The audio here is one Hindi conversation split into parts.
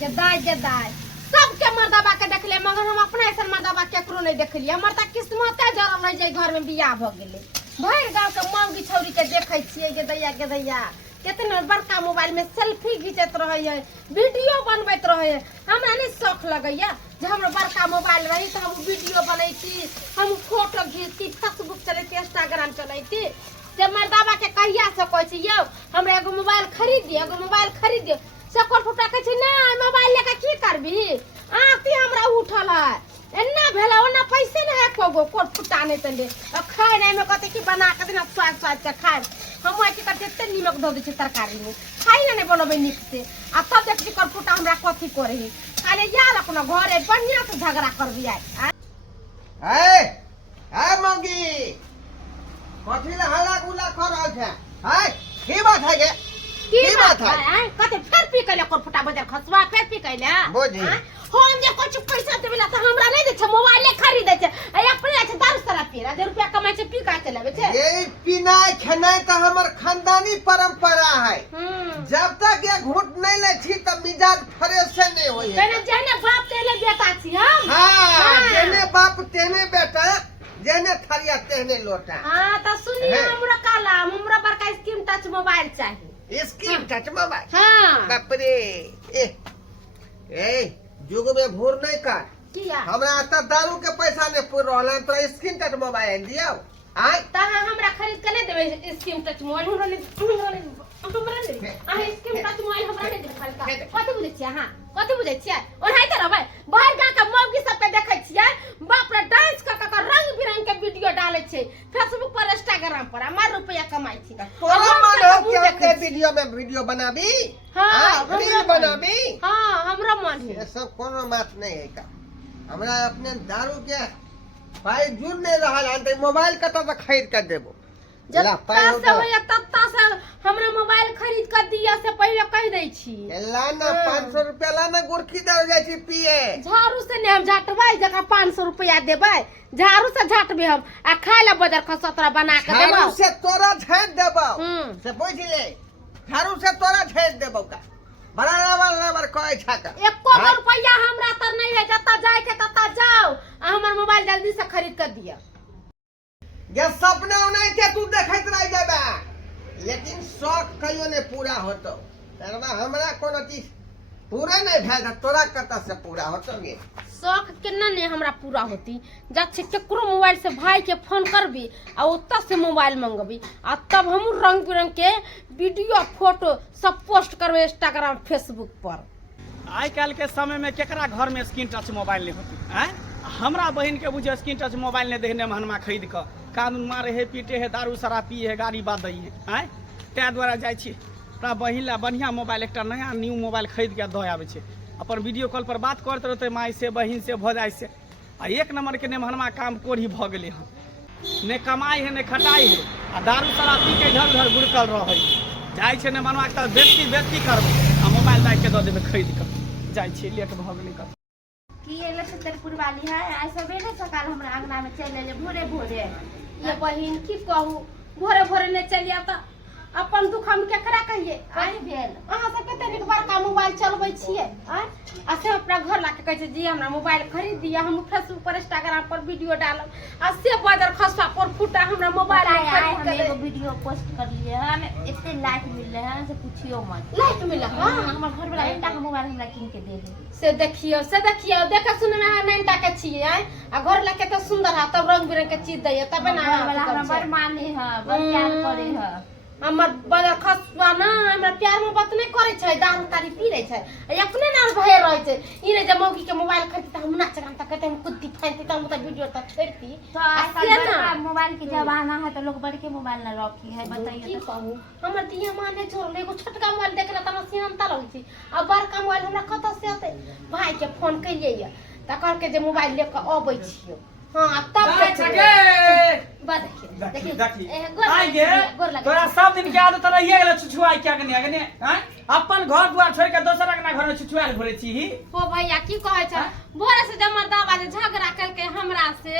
जदाई सबके मर्दबा के देखले मगर हम अपना ऐसा मर्दबा केकरो नहीं देखलिए। हमर त किस्मते जरल रह जाय घर में बियाह भ गेले। भर गांव के मौगी छौरी के देखै छियै के दैया कितना बड़का मोबाइल में सेल्फी घिचत रहे है, वीडियो बनबैत रहे है। हमरा नहीं शौक लगैया जे हमरा बड़का मोबाइल रही तो हम वीडियो बनैती, हम फोटो घिचती, फेसबुक चलैती, इंस्टाग्राम चलैती। जे मर्दबा के कहिया से कहै छी यौ हमरा एगो मोबाइल खरीद दियो सकर फुटा कहै छी ना मोबाइल लेके की करबी आती हमरा उठल है एन्ना भेला ओना पैसे न है कोगो कोट फुटा नहीं तले खाए नहीं में कहते कि बना के देना स्वाद के खाए हम की करते एते नीमक द दे छी तरकारी में खाई ना नहीं बनबे निक से आ तब देख छी कर फुटा हमरा कथि करे खाली यार अपना घरे बढ़िया से झगड़ा कर दिया ए मंगी कथि ला हल्ला गुल्ला कर रहल छै है की बात है गे की बात है कते फेर पी कैले कर फुटा बाजार खसवा फेर पी कैले बोझी हम जे कुछ पैसा देबेला त हमरा नहीं दे छ मोबाइल खरीदे छ अपने छ 10 तरह पीरा 10 रुपया कमाई छ पी का चलावे छ ये पीनाय खेनाय त हमर खानदानी परंपरा है। जब तक ये घूंट नहीं ले छी त मिजाज फ्रेश नहीं होई है। जेने बाप तेने बेटा छी हम हां जेने बाप तेने बेटा जेने थरिया तेने लोटा। हां त सुनिए हमरा काला हमरा बड़का स्क्रीन टच मोबाइल चाहिए। स्क्रीन टच मोबाइल हां बाप रे ए जुग में भूर नहीं कर किया हमरा त दारू के पैसा ने पूर रहलन तो स्क्रीन टच मोबाइल दियो आय त हमरा खरीद के नहीं देबे स्क्रीन टच मोबाइल हमरा नहीं आ स्क्रीन टच मोबाइल हमरा नहीं देबे खरीद कथि बुझै छियै हां कथि बुझै छियै ओनाइ त रहबै बाहर गांव के मौगी सब पे देखै छियै बाप रे डांस क रंग बिरंग के वीडियो डालै छै फेसबुक पर इंस्टाग्राम पर हमर रुपया कमाई छी तोरा मन के वीडियो में वीडियो बनाबी हां रील बनाबी हां हमरा मन है ये सब कोनो बात नहीं है का हमरा अपने दारू के भाई जुड़ नहीं रहा है मोबाइल कत से खरीद कर देबो जब से होया तत्ता से हमरा मोबाइल खरीद कर दिया से पहले कह दै छी लाना 500 रुपया लाना गुरखी दे जाय छी पिए झाड़ू से ने हम झाटबै जका 500 रुपया देबै झाड़ू से झाटबे हम आ खाय ला बाजार खसतरा बना के देबो झाड़ू से तोरा झाट देबो से बुझ ले झाड़ू से तोरा झाट देबो का बराबर कहै छका एको रुपया हमरा त नहीं है जता जाय के तता जाओ आ हमर मोबाइल जल्दी से खरीद कर दिया ये सपना नहीं के तू देखत रह जाबा लेकिन शौक कहियो ने पूरा होतो हमरा कोनो चीज पूरा नहीं भेल तोरा कत से पूरा होतो गे शौक केना नहीं हमरा पूरा होती जब से केकरो मोबाइल से भाई के फोन करबी आ ओता से मोबाइल मंगबी आ तब हम रंग बिरंग के वीडियो फोटो सब पोस्ट करबे इंस्टाग्राम फेसबुक पर। आई काल के समय में केकरा घर में स्क्रीन टच मोबाइल नहीं होती है। हमरा बहन के बुझे स्क्रीन टच मोबाइल नहीं देखने महनमा खरीद कर कानून मारे है पीटे है दारू शराब पिए है गाड़ी बात दी है तै द्वारा जाय छी बहिन ला बढ़िया मोबाइल एक नया न्यू मोबाइल खरीद के दे आवे छे अपन वीडियो कॉल पर बात करते रहते माई से बहिन से भौजाई से आ एक नंबर के नेमहनमा काम कोढ़ी भ गेले हन ने कमाई है ने खटाई है आ दारू शराब पी के घर घर गुड़कल रहे जाय छे ने मनवा के बेटी करबे आ मोबाइल ला के द देबे खरीद कर जाय छे लेट भ गेले कर की एले से तेरपुर वाली है आई सवेरे सकाल हमरा अंगना में चले ले भोरे ये बहिन की कहू भोरे ने चलिया त अपन दुख हम केकरा कहिए आई भेल अहां सब कते निक बड़का मोबाइल चलबै छियै आ से अपना घर ला के कहै छै जी हमरा मोबाइल खरीद दिया हम फेसबुक पर इंस्टाग्राम पर वीडियो डालब आ से बाजार खसवा पर फुटा हमरा मोबाइल हम एगो वीडियो पोस्ट कर लिए हम इतने लाइक मिल रहे हैं से पूछियो मत लाइक मिला हां हमर घर वाला एकटा के मोबाइल हमरा किन के दे दे से देखियो देख सुन में हां नैनटा के छियै आ घर ला के त सुंदर हा तब रंग बिरंग के चीज दैया तबे ना हमरा बड़ माने है बड़ प्यार करे है हमर बाजार खसवा ना हमरा प्यार में बात नहीं करे छै दारू तारी पी रे छै अपने ना भय रहे छै ई रे जमौगी के मोबाइल खरीदती त हम नाच गान त कहते हम कुत्ती फांती त हम त वीडियो त छोड़ती तो आजकल मोबाइल के जमाना है तो लोग बड़के मोबाइल ना रखी है बताइए तो कहू हमर दिया माने छोड़ एगो छोटका मोबाइल देखला त हम सियानता लगे छी अब बड़का मोबाइल हमरा कत से आते भाई के फोन कइले त कहल के जे मोबाइल लेके आबै छियो हाँ तब गाय देखिए। छके बस देखिए देखिए गोर आएंगे गोर लगे तोरा सब दिन के आदत रहिए गेल छुछुआ क्या गने गने हैं अपन घर दुआर छोड़ के दोसर के घर में छुछुआ घुरे छी ही ओ भैया की कहै छ भोरे से जब मर्दा बाजे झगड़ा करके हमरा से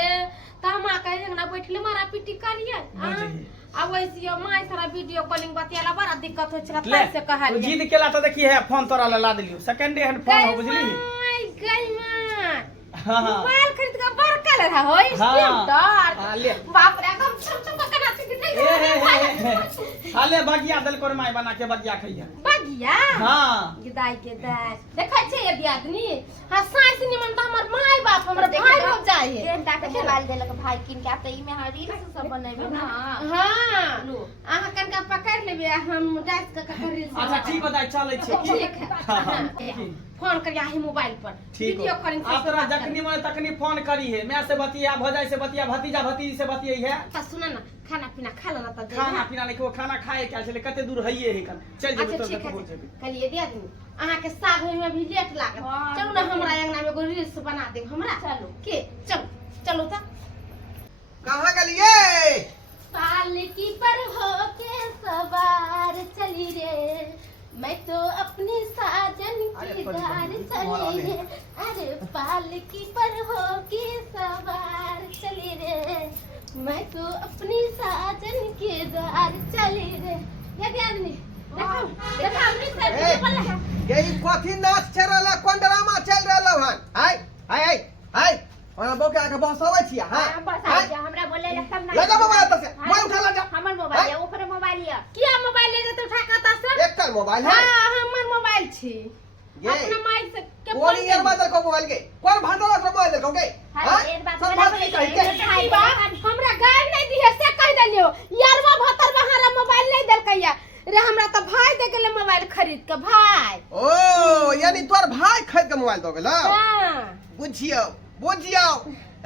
त हमरा कहे ना बैठले मारा पीटी करिए अब वैसे माय सारा वीडियो कॉलिंग बतियाला बड़ा दिक्कत होय छला ले तब से कहलिए जिद केला त देखी है फोन तोरा ला दिलियो सेकंड हैंड फोन हो बुझली गई मां हां हां मोबाइल खरीद के बड़का ले रहा होय स्टैंडर्ड हां ले बाप रे एकदम छोट छोट कना से नहीं हाले बगिया दल कोर माय बना के बगिया खइया बगिया हां गिदाई देखै छै यदि आदमी हां साइस निमन त हमर माय बाप हमर भाई हो जाय है गेम टाके मोबाइल देलक भाई किन के आब त ई में हां रील्स सब बनेबे ना हां लो अहाँ कनका पकड़ लेबे हम डाइस के कर रील्स अच्छा ठीक बता चलै छै ठीक है हां हां फोन करिया ही मोबाइल पर वीडियो कॉलिंग आप तोरा जखनी मन तखनी फोन करी है मैं से बतिया भजाई से बतिया भतीजा भतीजी से बतियै है त सुन ना खाना पीना खा लेना त खाना पीना नहीं को खाना खाए क्या चले कते दूर हइए है कन चल जेबे अच्छा तो ठीक है बोल जेबे कलिए दे आदमी अहाँ के साग में भी लेट लागत हाँ, चलो ना हमरा अंगना में एगो रील्स बना दे हमरा चलो के चलो चलो त कहाँ गलिए साल की पर होके सवार चली रे मैं तो अपनी साजन की दार चली रे अरे पालकी पर होके सवार चली रे मैं तो अपनी साजन की दार चली रे ये आदमी देखो देखो अपनी साजन बोल रहा यही कथी नाच चल रहला कोन ड्रामा चल रहलो हन हाय हाय हाय हाय ओना बोके आके बहसबै छिया हां हां बस आ जा हमरा बोले ले सब ना लगा मोबाइल त से मोबाइल उठा ला जा हमर मोबाइल है ऊपर मोबाइल है किया मोबाइल ले जते उठा के से एकल मोबाइल है हां हमर मोबाइल छी ये अपना माई से के कोन ईयर बदल को मोबाइल के कोन भाषा से मोबाइल देखो के हां एक बात सब बड़ा बात बोले कहि के भाई बा हमरा गाय नहीं दी है से कह देलियो यारवा भतर बहारा मोबाइल नहीं देल कहिया रे हमरा त भाई दे गेले मोबाइल खरीद के भाई ओ यानी तोर भाई खरीद के मोबाइल दो गेलो हां बुझियो बुझियो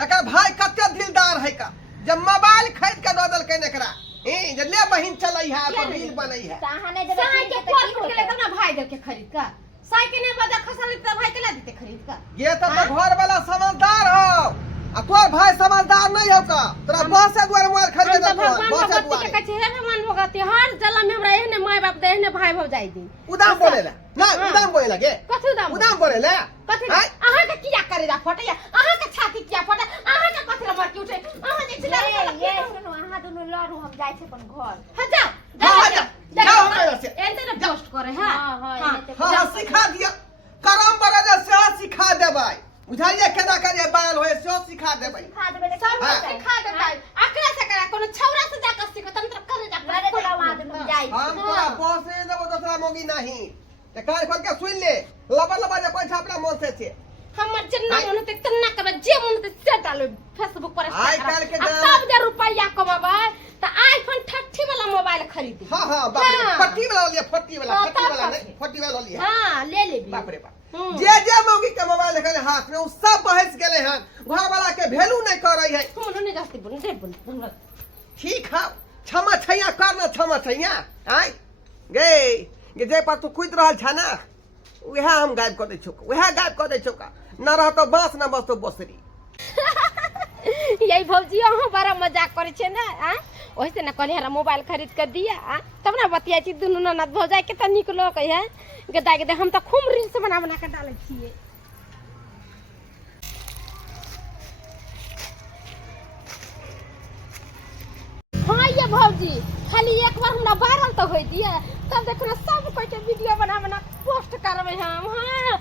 एकर भाई कते दिलदार है का जब मोबाइल खरीद के दो दल के नेकरा जे ले बहिन चलै है तो रील बनै है कहां नहीं देबे साई के कोट फुट गेले तब ना भाई दे के खरीद का साई के ने बजा खसली त भाई के ला देते खरीद का ये तो घर वाला समझदार हो आ तोर भाई समझदार नहीं हो का तोरा बस से दुआर मोबाइल खरीद के दो बस से भगवती के दुआर कहे हे भगवान भगवती हर जन्म में हमरा एहने माय बाप दे एहने भाई भौ जाई दी उदाम बोलेला ना उदाम बोलेला के कथि दाम उदाम बोलेला कथि हाय अहाँ के किया करे रा फटे अहाँ के छाती किया फटे अहाँ के कथि ला मर के उठे अहाँ जे छिला ये सुनो अहाँ दोनों लड़ू हम जाय छै अपन घर हां जा हाँ, जा, जाओ मेरे से। एते ना पोस्ट करे हां हां हां एते हां सिखा दिया करम बड़ा जे से सिखा देबै बुझाइए केना करे बाल होए से सिखा देबै खा देबे सब हाँ। सिखा देता अकरा से करा कोनो छौरा से जाकर सीख तंत्र करे जा घरे चला वहां तुम जाय हम तोरा बस से देबो दूसरा मोगी नहीं ते कान खोल के सुन ले लबा लबा जे कोई छापला मन से छे हमर जन्ना मन ते तना करे जे मन ते से डालो फेसबुक पर आइ काल्हि के जमाना- सब जे रुपया कमाबा त आईफोन 30 वाला मोबाइल खरीदी हां हां बाप रे हाँ। फट्टी वाला लिया फट्टी वाला हाँ, फट्टी वाला तब नहीं फट्टी वाला लिया हां ले लेबी बाप रे बाप हम्म। जे मोगी के मोबाइल रखले हाथ में उ सब बहस गेले हन घर वाला के वैल्यू नहीं करे है हम नहीं जास्ती बोल दे बोल ठीक है क्षमा छैया करना क्षमा छैया आय गे जे पर तू खुद रहल छ ना उहे हम गायब कर दै छौ उहे गायब कर दै छौ का न रह तो बांस न बस तो बसरी यही भौजी अहाँ बड़ा मजाक करे छे ना आ ओहि से ना कहले हरा मोबाइल खरीद के दिया आ तब ना बतिया छी दुनु ननद भौजाई के त निक लोग है गदा के हम त खूब रील्स बना बना के डालै छिए हाँ ये भौजी खाली एक बार हमरा वायरल तो होई दिए तब देखो ना सब कोई के वीडियो बना बना पोस्ट करबे हम हां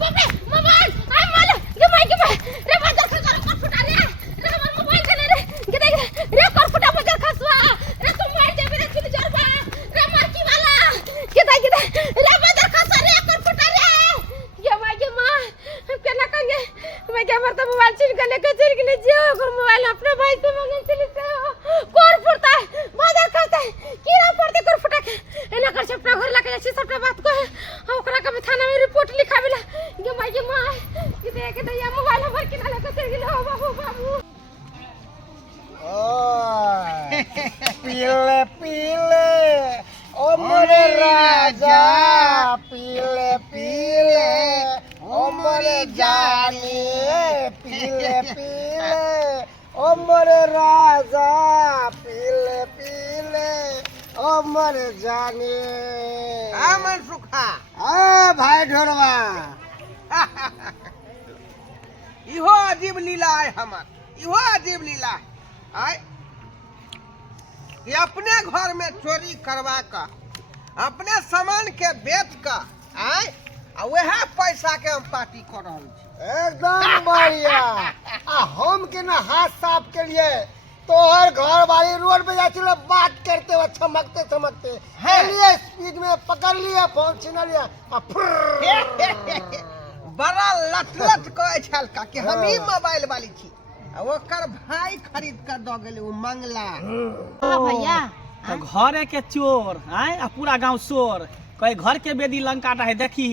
बाबे मोबाइल आई माले के भाई रे बाजार खा कर फुटा रे हमर मोबाइल के रे के देख रे कर फुटा बाजार खसवा रे तुम मार दे रे चली जरबा रे मारकी वाला के देख रे बाजार खसवा रे कर फुटा रे ये मां हम केना करेंगे मैं क्या मरता मोबाइल छीन के लेके चल के जो और मोबाइल अपने भाई से मांगे चली से कोर फुटता है बाजार खाता है कीड़ा पड़ते कोर फुटा के एना कर अपना घर लाके जाछी सबटा बात को ओकरा के थाना में रिपोर्ट लिखावेला ये मां कि देख दे ये मोबाइल हमर किना लेके चल गेल हो बाबू बाबू ओए पीले पीले ओ मोरे राजा पीले पीले ओ मोरे जानी पीले पीले अमर राजा पीले पीले अमर जाने मन सुखा भाई ढोरवा इहो अजीब लीला है हमर इहो अजीब लीला है कि अपने घर में चोरी करवा कर अपने सामान के बेच कर आय वह पैसा के हम पार्टी कर रहा छी एकदम बढ़िया हम के ना हाथ साफ के लिए तोहर घर वाली रोड पे जाते बात करते हुए चमकते चमकते लिए स्पीड में पकड़ लिया फोन छीन लिया बड़ा लट कहे छल का कि हम ही मोबाइल वाली छी ओकर भाई खरीद कर दो गेले उ मंगला भैया तो घरे के चोर आय आ पूरा गांव चोर कहे घर के बेदी लंका है देखी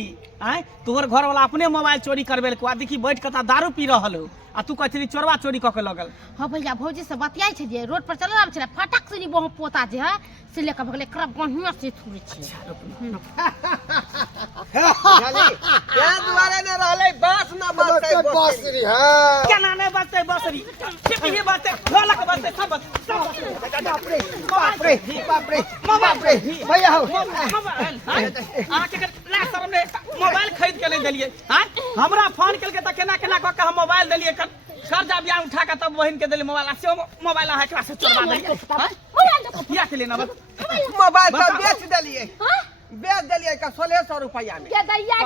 आय तोहर घर वाला अपने मोबाइल चोरी करबे को देखी बैठ के दारू पी रहल हो आ तू कहती चोरवा चोरी क के लगल। हाँ भैया भौजी से बतियाई छै जे रोड पर चल रहल छले फटक से बहु पोता जे है से लेकर भगले कर बढ़िया से थुरे छै क्या दुआरे न रहले बास न बसते बांसुरी हां केना ने बसते बांसुरी छिपी बाते ढोलक बसते सब बाप रे भैया हो मोबाइल आ के ला शर्म ने मोबाइल खरीद के ले देलिए हां हमरा फोन केलके त केना केना क के हम मोबाइल देलिए कर्जा ब्याह उठा के तब बहन के देलिए मोबाइल आ से मोबाइल है एकरा से चोरवा देलिए किया के लेना मोबाइल तो बेच देलिए बेच देलिए का 1600 रुपया में के दैया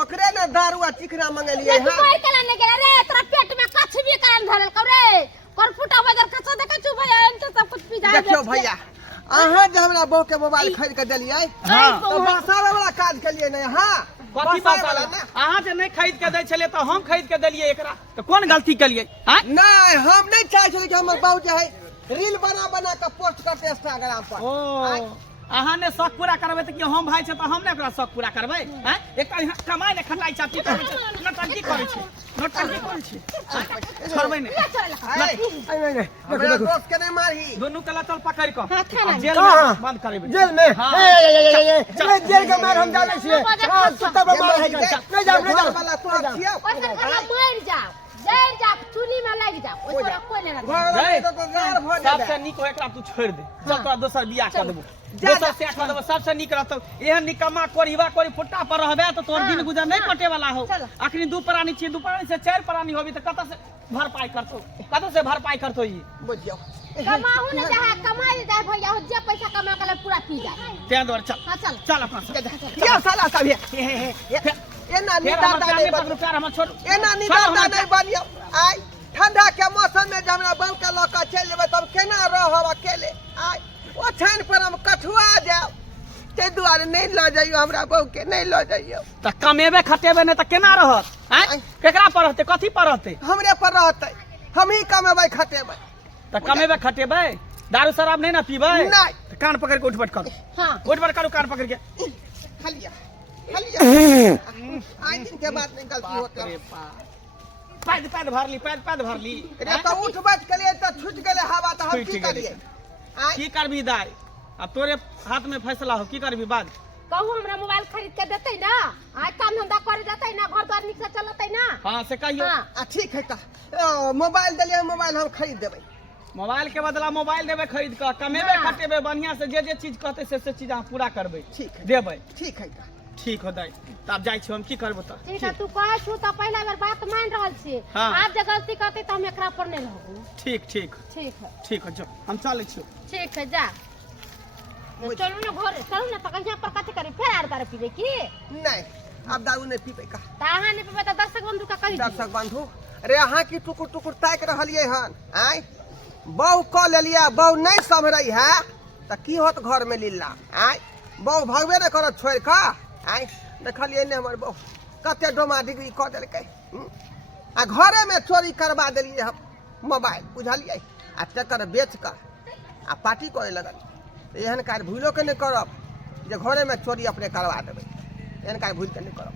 ओकरे न दारू आ चिकना मंगलिए हां कोई केला ने गेला रे तोरा पेट में कछ भी कान धरल करे कर फुटा बजर कछ देखे छु भैया एंते सब कुछ पी जाए देखियो भैया अहाँ जे हमरा बहू के मोबाइल खरीद के देलिए तो बसावे वाला काज के लिए नहीं हां कथी बात वाला अहाँ जे नहीं खरीद के दै छले तो हम खरीद के देलिए एकरा तो कौन गलती केलिए हां नहीं हम नहीं चाहे छले कि हमर बहू जे है रील बना के पोस्ट करते इंस्टाग्राम पर ओ अहाँ ने शौक पूरा करबे त कि हम भाई छै त हम ने ओकरा शौक पूरा करबे हैं एक कमाई ने खटाई चाटी करे छै नटंकी करे छै छोड़बे ने नहीं हमरा दोस्त के नहीं मारही दोनों के लतल पकड़ के जेल कहाँ? में बंद करबे जेल में जेल के मार हम जाने छिए सुता पर मार है नहीं जाओ वाला तो छिए मर जाओ जय जा चुनी में लग जाओ ओकरा कोई नहीं तो गार भर दे सबसे निक हो एकरा तू छोड़ दे चल तोरा दोसर बियाह कर देबो दोसर से कर देबो सबसे निक रहतौ एहन निकम्मा कोरिवा कोरी फुट्टा पर रहबे त तोर दिन गुजर नहीं कटे वाला हो अखनी दू प्राणी छी दू प्राणी से चार प्राणी होबी त कत से भरपाई करतो ई बुझियो कमाहू ने चाहे कमाई जाए भैया हो जे पैसा कमा के पूरा पी जाए ते दौर चल हां चल चल अपना क्या साला सब ये एना निदाता नहीं बन रुपया हम छोड़ एना निदाता नहीं बनियो आई ठंडा के मौसम में जब हमरा बहू के लौका चल लेबे तब केना रहब अकेले आई ओ छान पर हम कठुआ जाओ ते दुआरे नहीं ल जाइयो हमरा बहू के नहीं ल जाइयो त कमेबे खटेबे ने त केना रहत हैं केकरा पर रहते कथी पर रहते हमरे पर रहते हम ही कमेबै खटेबै त कमेबे खटेबे दारू शराब नहीं ना पीबे नहीं कान पकड़ के उठबट करो हां उठबट करो कान पकड़ के खलिया आज दिन के बाद नहीं गलती होते पैद भर ली रे तो उठ बैठ के लिए तो छूट गेले हवा तो हम की करिए की करबी दाई अब तोरे हाथ में फैसला हो की करबी बाद कहू हमरा मोबाइल खरीद के देतै ना आज काम धंधा करे देतै ना घर द्वार निक से चलतै ना हां से कहियो ठीक है तो मोबाइल दलिए मोबाइल हम खरीद देबै मोबाइल के बदला मोबाइल देबे खरीद के कमेबे खटेबे बढ़िया से जे चीज कहते से चीज हम पूरा करबे ठीक है देबे ठीक है ठीक हो दाई तब जाई छी हम की करबो त ठीक है तू कहे छु त पहला बार बात मान रहल छी आज जे गलती करते त हम एकरा पर नहीं रहबो ठीक है जो हम चलै छी ठीक है जा चलू ना घर चलू ना त कहीं पर कथि करी फेर आर दारू पीबे की नहीं अब दारू नहीं पीबे का त अहाँ नहीं पीबे त दर्शक बंधु का कहि दर्शक बंधु रे अहाँ की टुकुर ताक रहलिए हन आय बहु क लेलिया बहु नहीं संभरई है त की होत घर में लीला आय बहु भगबे न करत छोड़ का आय देखलिए ने हमर बहु कते डोमा डिग्री क देलकै आ घरे में चोरी करवा देलिए हम मोबाइल बुझलिए आ तकर बेच कर आ पार्टी करे लगल एहन कार्य भूलो के नहीं करब जे घरे में चोरी अपने करवा देबै एहन कार्य भूल के नहीं करब।